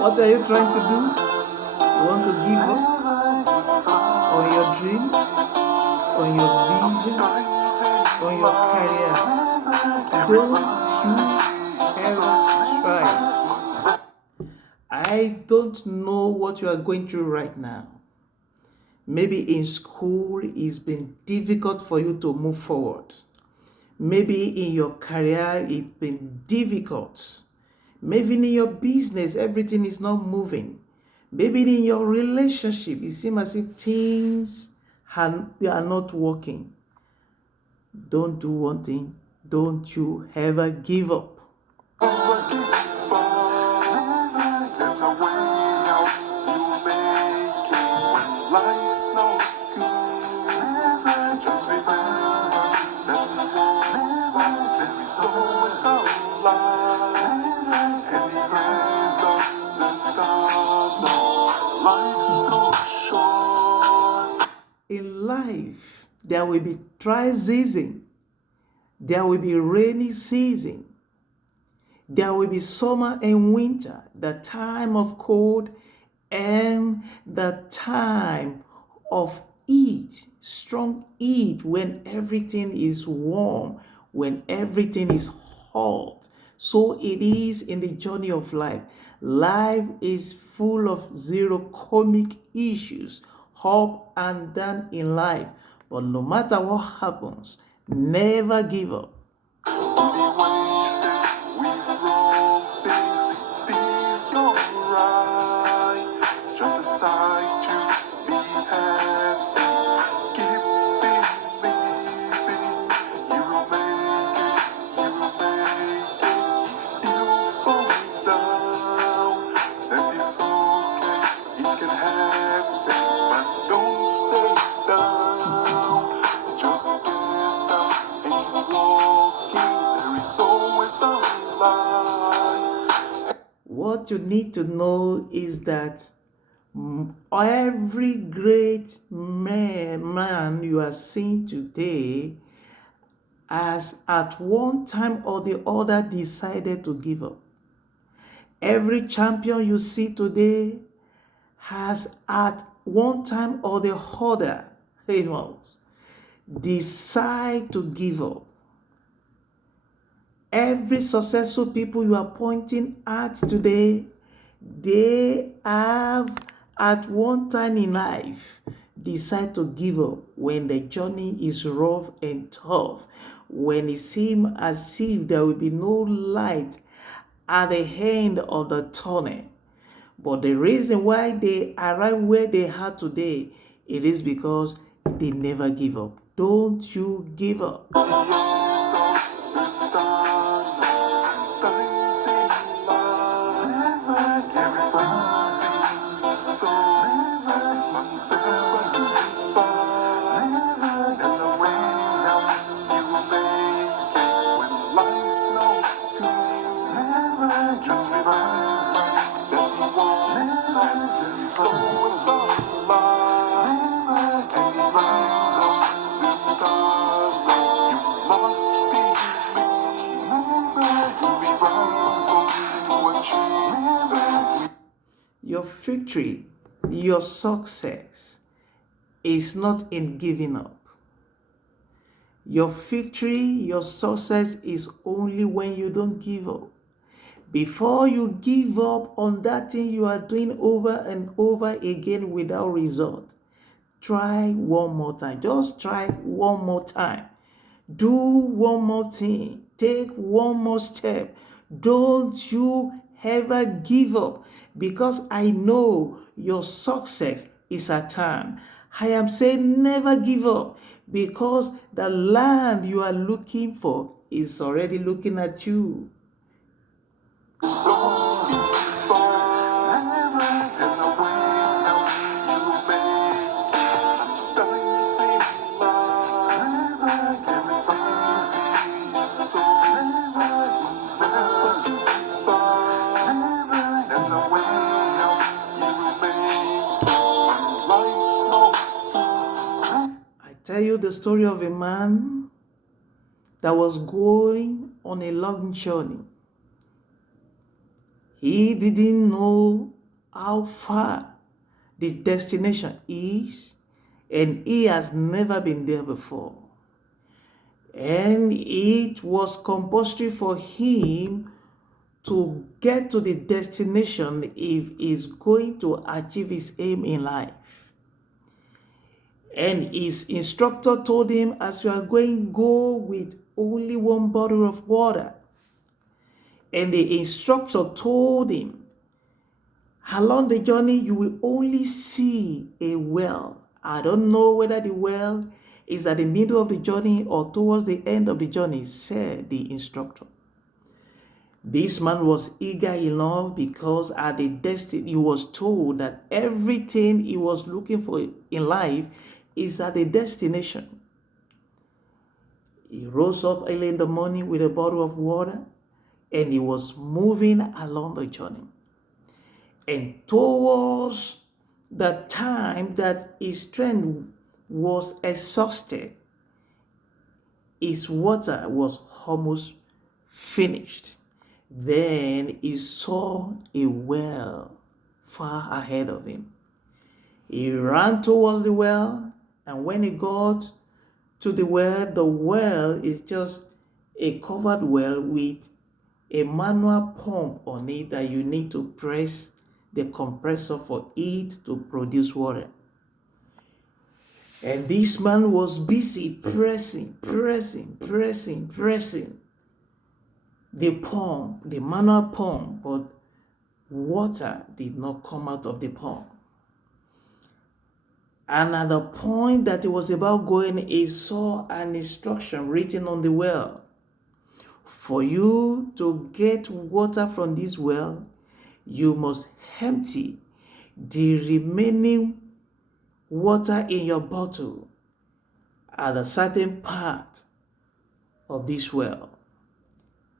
What are you trying to do? You want to give up on your dream, on your vision, on your career? Don't you ever try. I don't know what you are going through right now. Maybe in school it's been difficult for you to move forward. Maybe in your career it's been difficult. Maybe in your business everything is not moving. Maybe in your relationship it seems as if things they are not working. Don't do one thing. Don't you ever give up. In life, there will be dry season, there will be rainy season, there will be summer and winter, the time of cold and the time of heat, strong heat, when everything is warm, when everything is hot. So it is in the journey of life. Life is full of zero comic issues, up and down in life. But no matter what happens, never give up. What you need to know is that every great man you are seeing today has at one time or the other decided to give up. Every champion you see today has at one time or the other decide to give up. Every successful people you are pointing at today, they have at one time in life decide to give up when the journey is rough and tough, when it seems as if there will be no light at the end of the tunnel. But the reason why they arrive where they are today, it is because they never give up. Don't you give up. Your victory, your success is not in giving up. Your victory, your success is only when you don't give up. Before you give up on that thing you are doing over and over again without result, try one more time. Just try one more time. Do one more thing. Take one more step. Don't you ever give up, because I know your success is at hand. I am saying never give up, because the land you are looking for is already looking at you. Tell you the story of a man that was going on a long journey. He didn't know how far the destination is, and he has never been there before. And it was compulsory for him to get to the destination if he's going to achieve his aim in life. And his instructor told him, as you are going, go with only one bottle of water. And the instructor told him, along the journey, you will only see a well. I don't know whether the well is at the middle of the journey or towards the end of the journey, said the instructor. This man was eager enough because at the destiny, he was told that everything he was looking for in life is at the destination. He rose up early in the morning with a bottle of water, and he was moving along the journey. And towards the time that his strength was exhausted, his water was almost finished. Then he saw a well far ahead of him. He ran towards the well, and when he got to the well is just a covered well with a manual pump on it that you need to press the compressor for it to produce water. And this man was busy pressing the pump, the manual pump, but water did not come out of the pump. And at the point that he was about going, he saw an instruction written on the well. For you to get water from this well, you must empty the remaining water in your bottle at a certain part of this well.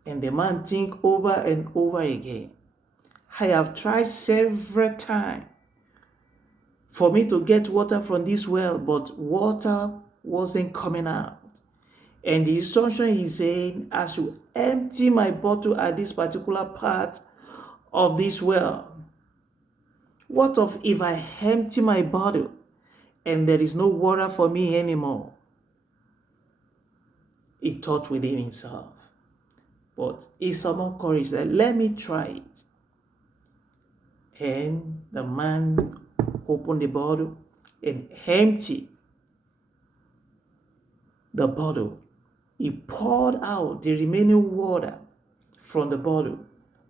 And the man think over and over again, I have tried several times for me to get water from this well, but water wasn't coming out. And the instruction is saying, I should empty my bottle at this particular part of this well. What if I empty my bottle and there is no water for me anymore? He thought within himself. But he summoned courage, said, let me try it. And the man opened the bottle and emptied the bottle. He poured out the remaining water from the bottle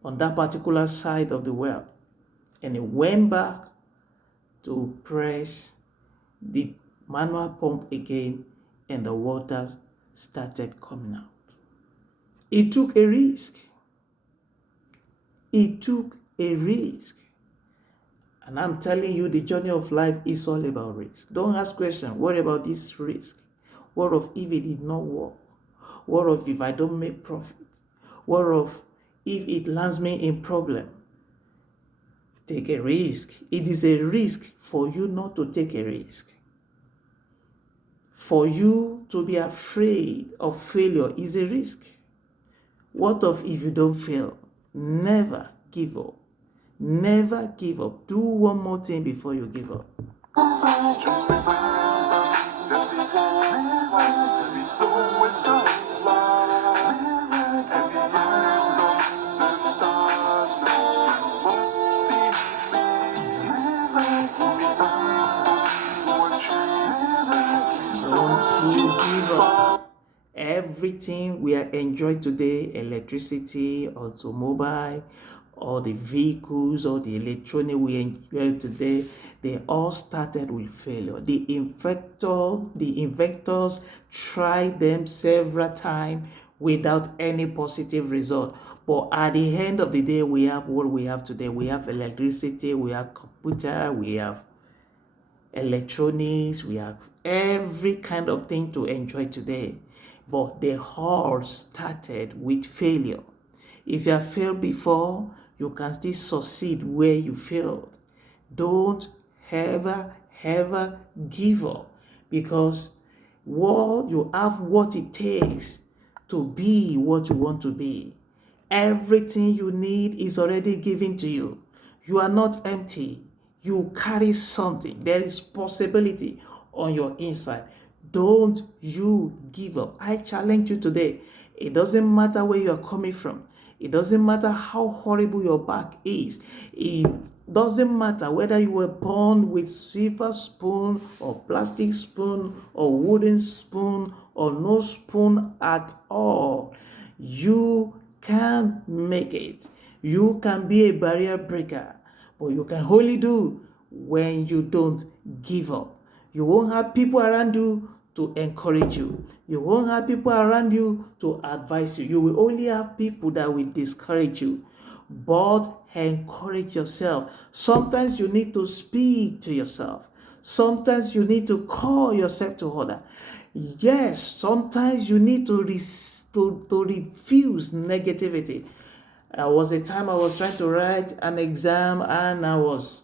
on that particular side of the well. And he went back to press the manual pump again, and the water started coming out. He took a risk. He took a risk. And I'm telling you, the journey of life is all about risk. Don't ask questions. What about this risk? What if it did not work? What if I don't make profit? What if it lands me in problem? Take a risk. It is a risk for you not to take a risk. For you to be afraid of failure is a risk. What if you don't fail? Never give up. Never give up. Do one more thing before you give up. Everything we are enjoying today, electricity, automobile, all the vehicles, all the electronic we enjoy today, they all started with failure. The inventors tried them several times without any positive result. But at the end of the day, we have what we have today. We have electricity, we have computer, we have electronics, we have every kind of thing to enjoy today. But they all started with failure. If you have failed before, you can still succeed where you failed. Don't ever give up, because you have what it takes to be what you want to be. Everything you need is already given to you. You are not empty. You carry something. There is possibility on your inside. Don't you give up. I challenge you today. It doesn't matter where you are coming from. It doesn't matter how horrible your back is. It doesn't matter whether you were born with silver spoon or plastic spoon or wooden spoon or no spoon at all. You can make it. You can be a barrier breaker, but you can only do when you don't give up. You won't have people around you to encourage you. You won't have people around you to advise you. You will only have people that will discourage you. But encourage yourself. Sometimes you need to speak to yourself. Sometimes you need to call yourself to order. Yes, sometimes you need to refuse negativity. There was a time I was trying to write an exam and I was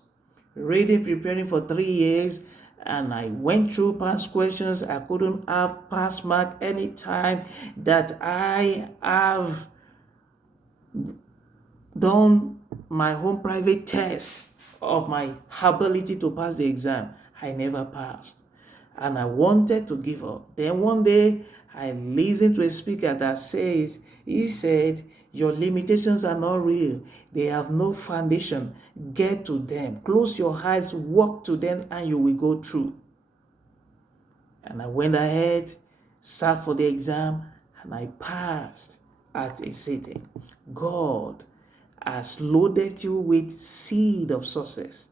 reading, preparing for 3 years, and I went through past questions. I couldn't have pass mark any time that I have done my own private test of my ability to pass the exam. I never passed. And I wanted to give up. Then one day, I listened to a speaker that he said, your limitations are not real. They have no foundation. Get to them. Close your eyes, walk to them, and you will go through. And I went ahead, sat for the exam, and I passed at a sitting. God has loaded you with seed of success.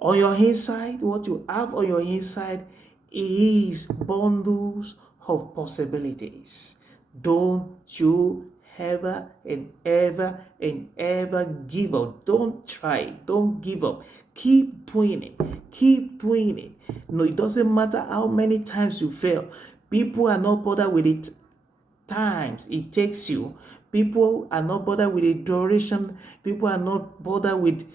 On your inside, what you have on your inside is bundles of possibilities. Don't you ever and ever and ever give up. Don't try. Don't give up. Keep doing it. Keep doing it. No, it doesn't matter how many times you fail. People are not bothered with it. Times it takes you. People are not bothered with the duration. People are not bothered with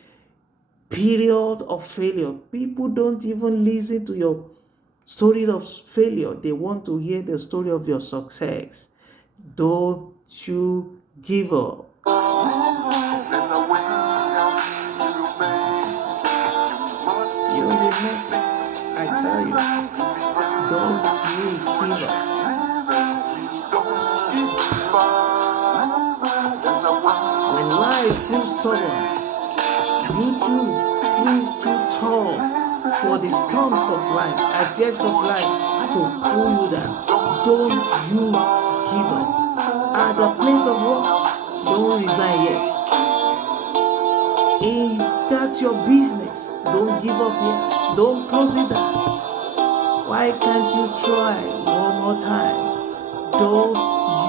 period of failure. People don't even listen to your story of failure. They want to hear the story of your success. Don't you give up. You will make it. I tell you. Don't you give up. When life proves stubborn, you too prove too tough for the storms of life, affairs of life to pull you down. Don't you give up. At the place of work, don't resign yet. If that's your business, don't give up yet. Don't close it down. Why can't you try one more time? Don't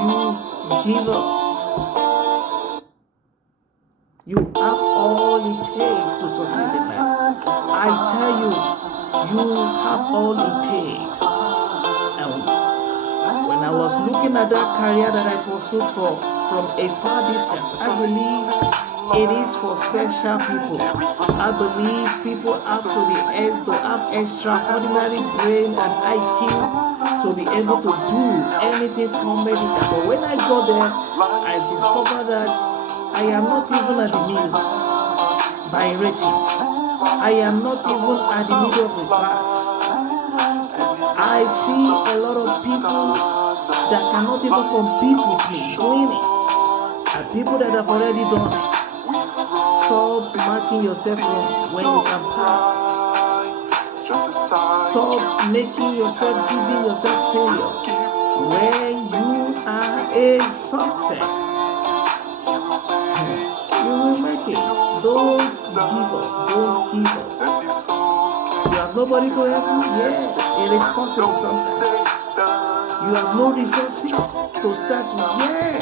you give up. You have all it takes to succeed in life. I tell you, you have all it takes. And when I was looking at that career that I pursued from a far distance, I believe it is for special people. I believe people have to have extraordinary brain and IQ to be able to do anything comedical. But when I got there, I discovered that I am not even at the middle by rating. I am not even at the middle of the class. I see a lot of people that cannot even compete with me doing it. And people that have already done it. Stop marking yourself wrong when you can pass. Stop making yourself, giving yourself failure when you are a success. You will make it. Don't give up. Don't give up. You have nobody to help you? Yeah, it is possible sometimes. You have no resources to start with? Yes.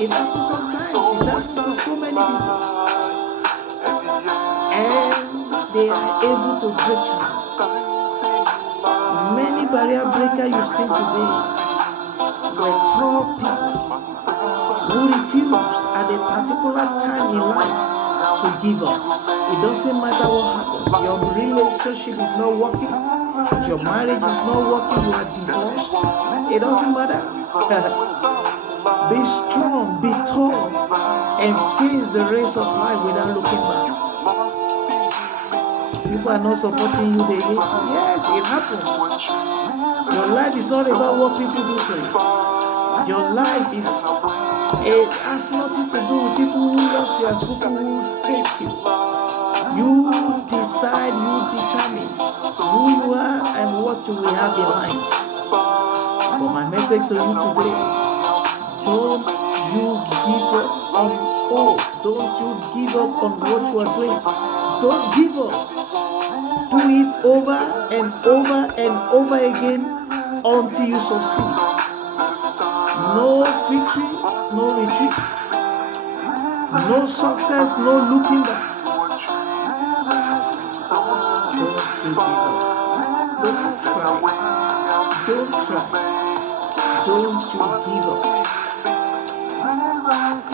It happens sometimes. It happens to so many people. And they are able to break through. Many barrier breakers you see today were tough people who refuse at a particular time in life to give up. It doesn't matter what happens. Your relationship is not working. Your marriage is not working. You are divorced. It doesn't matter. Be strong, be tough, and face the race of life without looking back. People are not supporting you, they hate you. Yes, it happens. Your life is not about what people do to you. Your life it has nothing to do with people who love you and people who hate you. You decide, you determine who you are and what you will have in life. But my message to you today, don't you give up on hope. Don't you give up on what you are doing. Don't give up. Do it over and over and over again until you succeed. No victory, no retreat. No success, no looking back. Don't you give up. Don't try. Don't you give up.